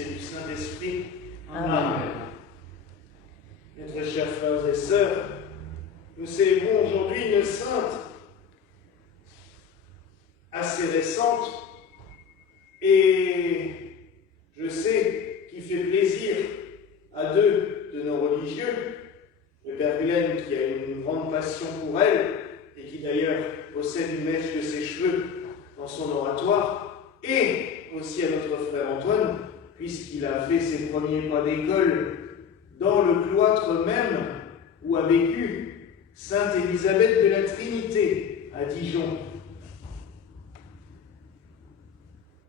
et du Saint-Esprit. Amen. Amen. Mes très chers frères et sœurs, nous célébrons aujourd'hui une sainte assez récente et je sais qui fait plaisir à deux de nos religieux, le Père Guylaine qui a une grande passion pour elle et qui d'ailleurs possède une mèche de ses cheveux dans son oratoire, et aussi à notre frère Antoine, puisqu'il a fait ses premiers pas d'école dans le cloître même où a vécu Sainte Élisabeth de la Trinité à Dijon.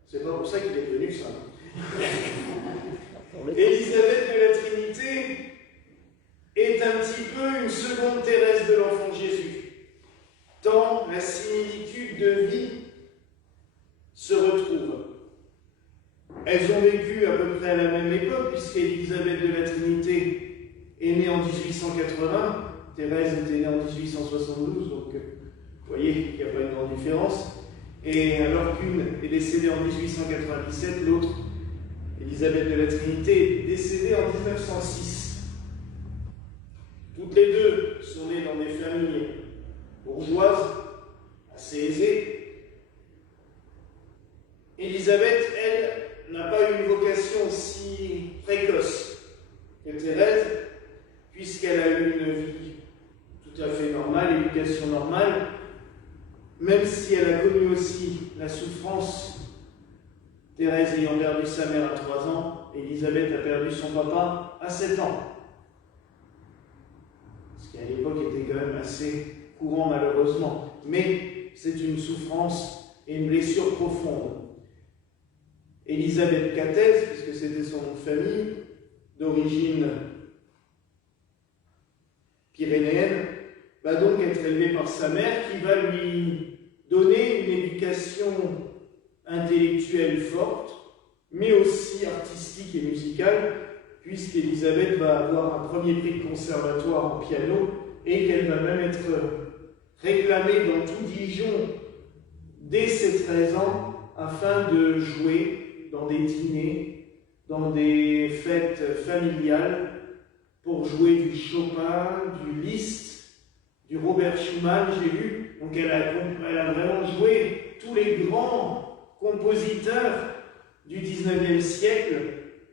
C'est pas pour ça qu'il est devenu saint. Élisabeth de la Trinité est un petit peu une seconde Thérèse de l'Enfant Jésus, tant la similitude de vie se retrouve. Elles ont vécu à peu près à la même époque, puisqu'Élisabeth de la Trinité est née en 1880, Thérèse était née en 1872, donc vous voyez qu'il n'y a pas une grande différence. Et alors qu'une est décédée en 1897, l'autre, Élisabeth de la Trinité, est décédée en 1906. Toutes les deux sont nées dans des familles bourgeoises, assez aisées. Élisabeth, elle, n'a pas eu une vocation si précoce que Thérèse, puisqu'elle a eu une vie tout à fait normale, éducation normale, même si elle a connu aussi la souffrance, Thérèse ayant perdu sa mère à 3 ans, Élisabeth a perdu son papa à 7 ans. Ce qui à l'époque était quand même assez courant malheureusement. Mais c'est une souffrance et une blessure profonde. Élisabeth Cathèse, puisque c'était son nom de famille, d'origine pyrénéenne, va donc être élevée par sa mère qui va lui donner une éducation intellectuelle forte, mais aussi artistique et musicale, puisqu'Élisabeth va avoir un premier prix de conservatoire en piano et qu'elle va même être réclamée dans tout Dijon dès ses 13 ans afin de jouer dans des dîners, dans des fêtes familiales, pour jouer du Chopin, du Liszt, du Robert Schumann, j'ai vu. Donc elle a vraiment joué tous les grands compositeurs du XIXe siècle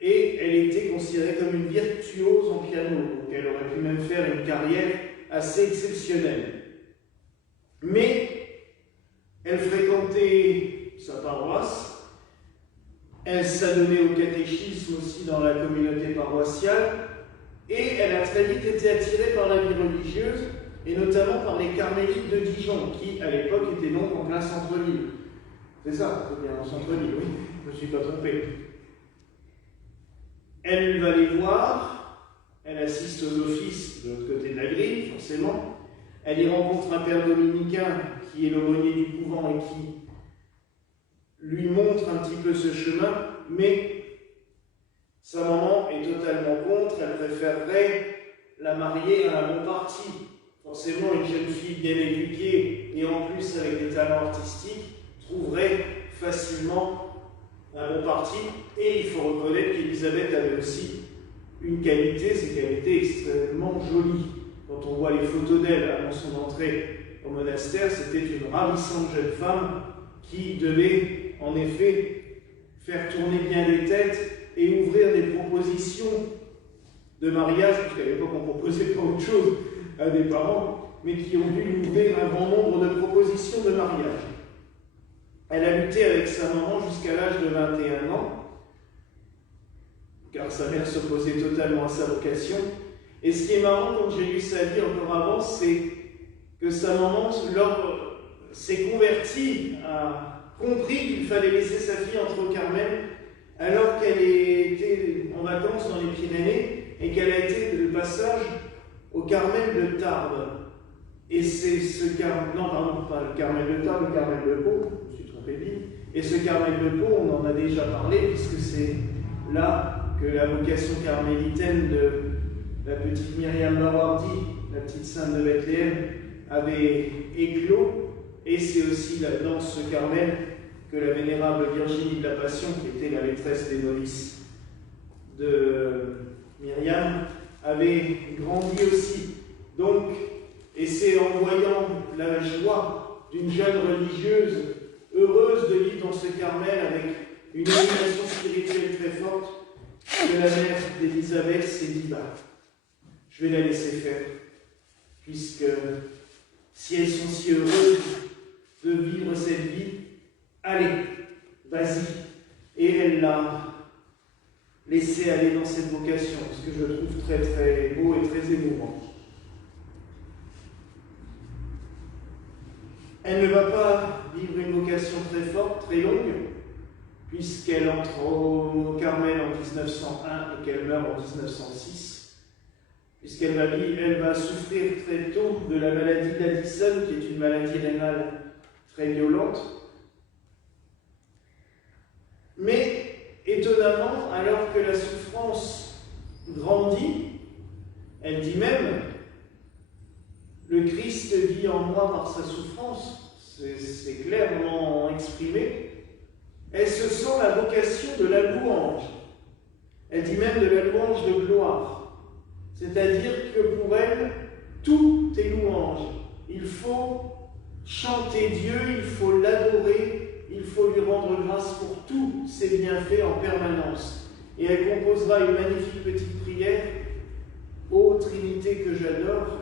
et elle était considérée comme une virtuose en piano. Donc elle aurait pu même faire une carrière assez exceptionnelle. Mais elle fréquentait sa paroisse, elle s'adonnait au catéchisme aussi dans la communauté paroissiale et elle a très vite été attirée par la vie religieuse et notamment par les carmélites de Dijon, qui à l'époque étaient donc en plein centre-ville. C'est ça, c'est bien en centre-ville, oui, je ne me suis pas trompé. Elle va les voir, elle assiste aux offices de l'autre côté de la grille, forcément. Elle y rencontre un père dominicain qui est l'aumônier du couvent et qui lui montre un petit peu ce chemin, mais sa maman est totalement contre, elle préférerait la marier à un bon parti. Forcément, une jeune fille bien éduquée et en plus avec des talents artistiques trouverait facilement un bon parti. Et il faut reconnaître qu'Élisabeth avait aussi une qualité, c'est qu'elle était extrêmement jolie. Quand on voit les photos d'elle avant son entrée au monastère, c'était une ravissante jeune femme qui devait en effet faire tourner bien les têtes et ouvrir des propositions de mariage, puisqu'à l'époque on ne proposait pas autre chose à des parents, mais qui ont dû lui ouvrir un grand nombre de propositions de mariage. Elle a lutté avec sa maman jusqu'à l'âge de 21 ans, car sa mère s'opposait totalement à sa vocation. Et ce qui est marrant, quand j'ai lu sa vie encore avant, c'est que sa maman s'est convertie, a compris qu'il fallait laisser sa fille entrer au Carmel, alors qu'elle était en vacances dans les Pyrénées et qu'elle a été de passage au Carmel de Tarbes. Et c'est ce Carmel, non pardon, pas le Carmel de Tarbes, le Carmel de Pau, je me suis trompé de ville. Et ce Carmel de Pau, on en a déjà parlé, puisque c'est là que la vocation carmélitaine de la petite Myriam Bawardi, la petite sainte de Bethléem, avait éclos. Et c'est aussi dans ce Carmel que la vénérable Virginie de la Passion, qui était la maîtresse des novices de Myriam avait grandi aussi. Donc, et c'est en voyant la joie d'une jeune religieuse heureuse de vivre dans ce Carmel avec une éducation spirituelle très forte que la mère d'Élisabeth s'est dit, je vais la laisser faire, puisque si elles sont si heureuses de vivre cette vie, allez, vas-y. Et elle l'a laissé aller dans cette vocation, ce que je trouve très très beau et très émouvant. Elle ne va pas vivre une vocation très forte, très longue, puisqu'elle entre au Carmel en 1901 et qu'elle meurt en 1906, puisqu'elle va souffrir très tôt de la maladie d'Addison, qui est une maladie rénale très violente. Mais, étonnamment, alors que la souffrance grandit, elle dit même, le Christ vit en moi par sa souffrance, c'est clairement exprimé, elle se sent la vocation de la louange. Elle dit même de la louange de gloire. C'est-à-dire que pour elle, tout est louange. Il faut chanter Dieu, il faut l'adorer, il faut lui rendre grâce pour tous ses bienfaits en permanence. Et elle composera une magnifique petite prière, Ô Trinité que j'adore,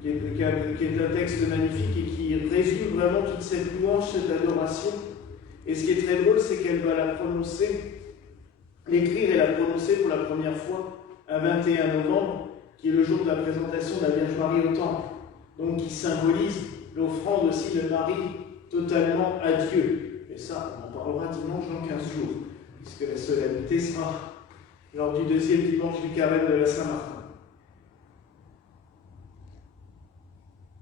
qui est un texte magnifique et qui résume vraiment toute cette louange, cette adoration. Et ce qui est très drôle, c'est qu'elle va la prononcer, l'écrire et la prononcer pour la première fois un 21 novembre, qui est le jour de la présentation de la Vierge Marie au Temple, donc qui symbolise l'offrande aussi de Marie totalement à Dieu. Et ça, on en parlera dimanche dans 15 jours, puisque la solennité sera lors du deuxième dimanche du carême de la Saint-Martin.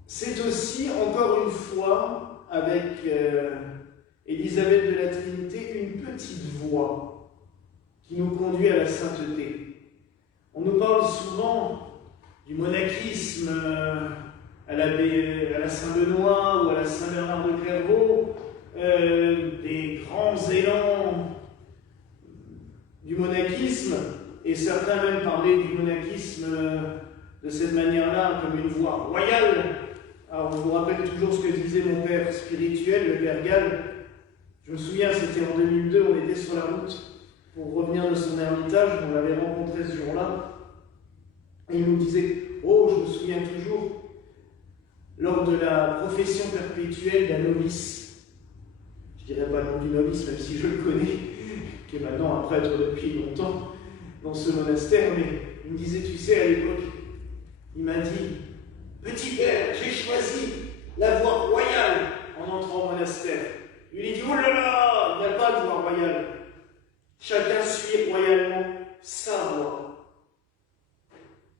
C'est aussi, encore une fois, avec Élisabeth de la Trinité, une petite voie qui nous conduit à la sainteté. On nous parle souvent du monachisme à la Saint-Benoît ou à la Saint-Bernard de Clairvaux, des grands élans du monachisme, et certains même parlaient du monachisme de cette manière-là comme une voie royale. Alors, je vous rappelle toujours ce que disait mon père spirituel, le père Gall. Je me souviens, c'était en 2002, on était sur la route pour revenir de son ermitage, on l'avait rencontré ce jour-là, et il nous disait, oh, je me souviens toujours, lors de la profession perpétuelle d'un novice, je ne dirais pas le nom du novice, même si je le connais, qui est maintenant un prêtre depuis longtemps dans ce monastère, mais il me disait, tu sais, à l'époque, il m'a dit, petit père, j'ai choisi la voie royale en entrant au monastère. Il lui dit, oh là là, il n'y a pas de voie royale. Chacun suit royalement sa voie.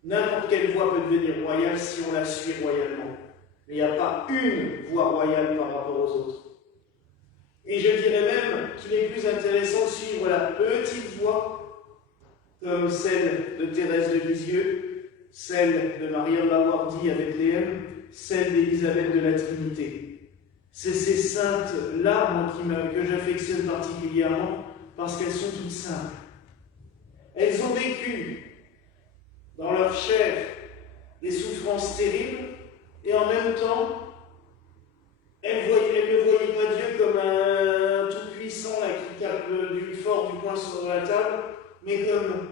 N'importe quelle voie peut devenir royale si on la suit royalement. Mais il n'y a pas une voie royale par rapport aux autres. Et je dirais même qu'il est plus intéressant de suivre la petite voie, comme celle de Thérèse de Lisieux, celle de Marie-Anne Lawardi avec Léem, celle d'Élisabeth de la Trinité. C'est ces saintes-là que j'affectionne particulièrement parce qu'elles sont toutes simples. Elles ont vécu dans leur chair des souffrances terribles et en même temps, elles ne voyaient pas Dieu comme un tout-puissant qui tape du fort du poing sur la table, mais comme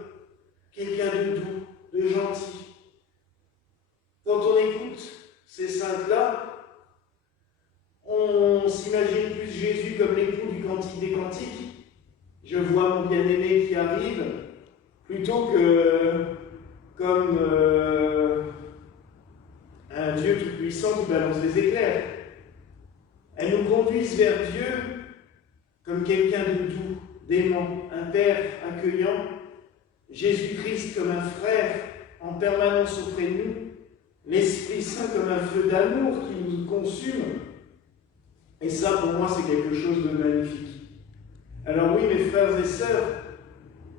quelqu'un de doux, de gentil. Quand on écoute ces saintes-là, on s'imagine plus Jésus comme l'époux du Cantique des Cantiques. Je vois mon bien-aimé qui arrive, plutôt que comme un Dieu tout-puissant qui balance des éclairs. Elles nous conduisent vers Dieu comme quelqu'un de doux, d'aimant, un Père accueillant, Jésus-Christ comme un frère en permanence auprès de nous, l'Esprit Saint comme un feu d'amour qui nous consume. Et ça, pour moi, c'est quelque chose de magnifique. Alors oui, mes frères et sœurs,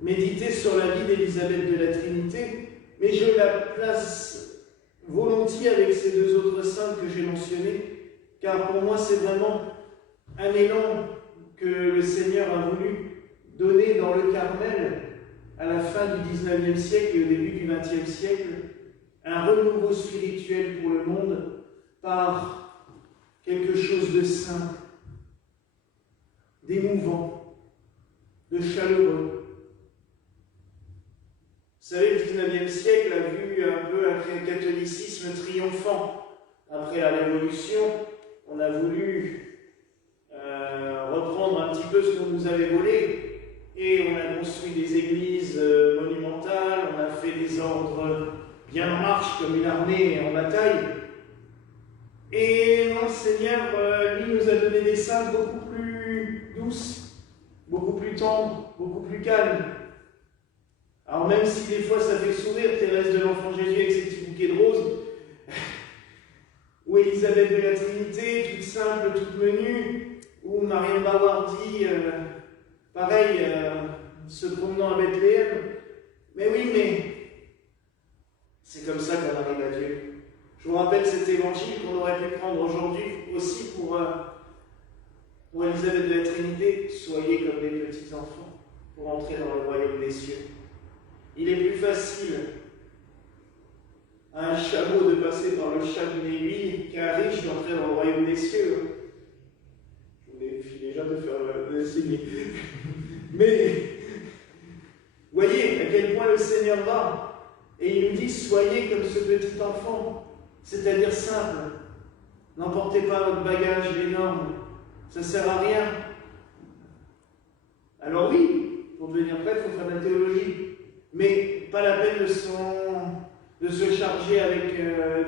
méditez sur la vie d'Élisabeth de la Trinité, mais je la place volontiers avec ces deux autres saintes que j'ai mentionnées, car pour moi, c'est vraiment un élan que le Seigneur a voulu donner dans le Carmel à la fin du XIXe siècle et au début du XXe siècle, un renouveau spirituel pour le monde par quelque chose de simple, d'émouvant, de chaleureux. Vous savez, le XIXe siècle a vu un peu un catholicisme triomphant. Après la Révolution, on a voulu reprendre un petit peu ce qu'on nous avait volé et on a construit des églises monumentales, on a fait des ordres bien en marche comme une armée en bataille. Et le Seigneur, lui, nous a donné des saintes beaucoup plus douces, beaucoup plus tendres, beaucoup plus calmes. Alors même si des fois ça fait sourire, Thérèse de l'Enfant Jésus avec ses petits bouquets de roses, ou Élisabeth de la Trinité, toute simple, toute menue, ou Marianne Bawardi, pareil, se promenant à Bethléem. Mais oui, mais c'est comme ça qu'on arrive à Dieu. Je vous rappelle cet évangile qu'on aurait pu prendre aujourd'hui aussi pour Élisabeth de la Trinité. Soyez comme des petits enfants pour entrer dans le royaume des cieux. Il est plus facile à un chameau de passer par le chat d'une aiguille qu'à un riche d'entrer dans le royaume des cieux. Je vous défie déjà de faire le signe. Mais, voyez à quel point le Seigneur va. Et il nous dit, soyez comme ce petit enfant, c'est-à-dire simple. N'emportez pas votre bagage énorme, ça ne sert à rien. Alors oui, pour devenir prêtre, il faut faire de la théologie. Mais pas la peine de se charger avec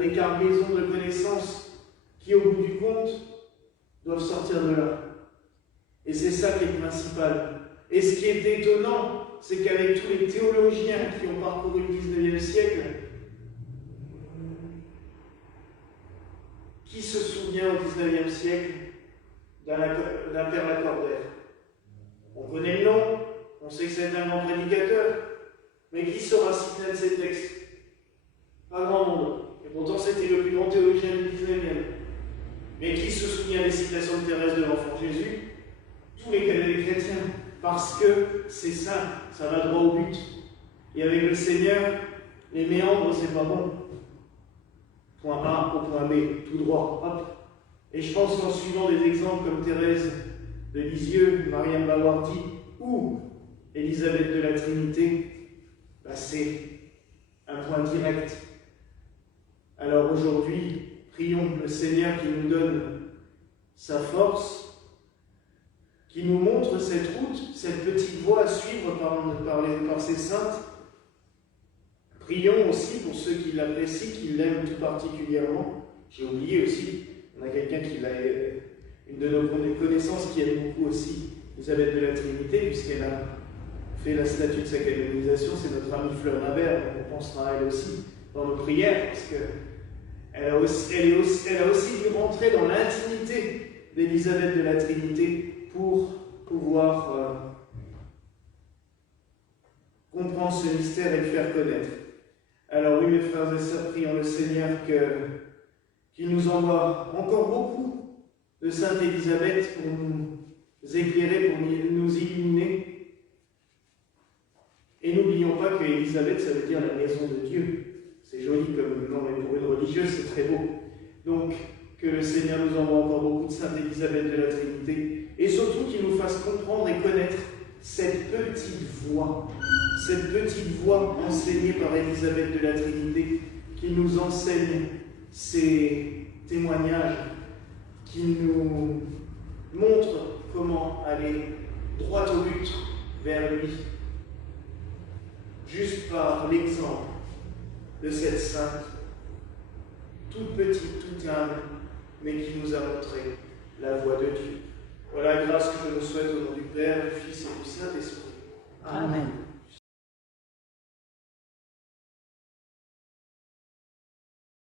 des cargaisons de connaissances qui, au bout du compte, doivent sortir de là. Et c'est ça qui est le principal. Et ce qui est étonnant, c'est qu'avec tous les théologiens qui ont parcouru le XIXe siècle, qui se souvient au XIXe siècle d'un Père Lacordaire? On connaît le nom, on sait que c'est un grand prédicateur, mais qui saura citer un de ses textes? Pas grand monde. Et pourtant, c'était le plus grand théologien du XIXe. Mais qui se souvient des citations de Thérèse de l'Enfant Jésus? Tous les chrétiens. Parce que c'est simple, ça va droit au but. Et avec le Seigneur, les méandres, c'est pas bon. Point A au point B, tout droit, hop. Et je pense qu'en suivant des exemples comme Thérèse de Lisieux, Marianne Bawardi ou Élisabeth de la Trinité, c'est un point direct. Alors aujourd'hui, prions le Seigneur qui nous donne sa force, qui nous montre cette route, cette petite voie à suivre par ses saintes. Prions aussi pour ceux qui l'apprécient, qui l'aiment tout particulièrement. J'ai oublié aussi, on a quelqu'un qui l'a, une de nos connaissances qui aime beaucoup aussi Élisabeth de la Trinité, puisqu'elle a fait la statue de sa canonisation, c'est notre amie Fleur Nabert, on pensera à elle aussi dans nos prières, parce qu'elle a aussi dû rentrer dans l'intimité d'Élisabeth de la Trinité pour pouvoir comprendre ce mystère et le faire connaître. Alors oui, mes frères et sœurs, prions le Seigneur qu'il nous envoie encore beaucoup de Sainte Élisabeth pour nous éclairer, pour nous illuminer. Et n'oublions pas que Élisabeth, ça veut dire la maison de Dieu. C'est joli comme nom, mais pour une religieuse, c'est très beau. Donc, que le Seigneur nous envoie encore beaucoup de Sainte Élisabeth de la Trinité, et surtout qu'il nous fasse comprendre et connaître cette petite voie enseignée par Élisabeth de la Trinité, qui nous enseigne ces témoignages, qui nous montre comment aller droit au but, vers lui, juste par l'exemple de cette sainte, toute petite, toute humble, mais qui nous a montré la voie de Dieu. Voilà la grâce que je nous souhaite au nom du Père, du Fils et du Saint-Esprit. Amen.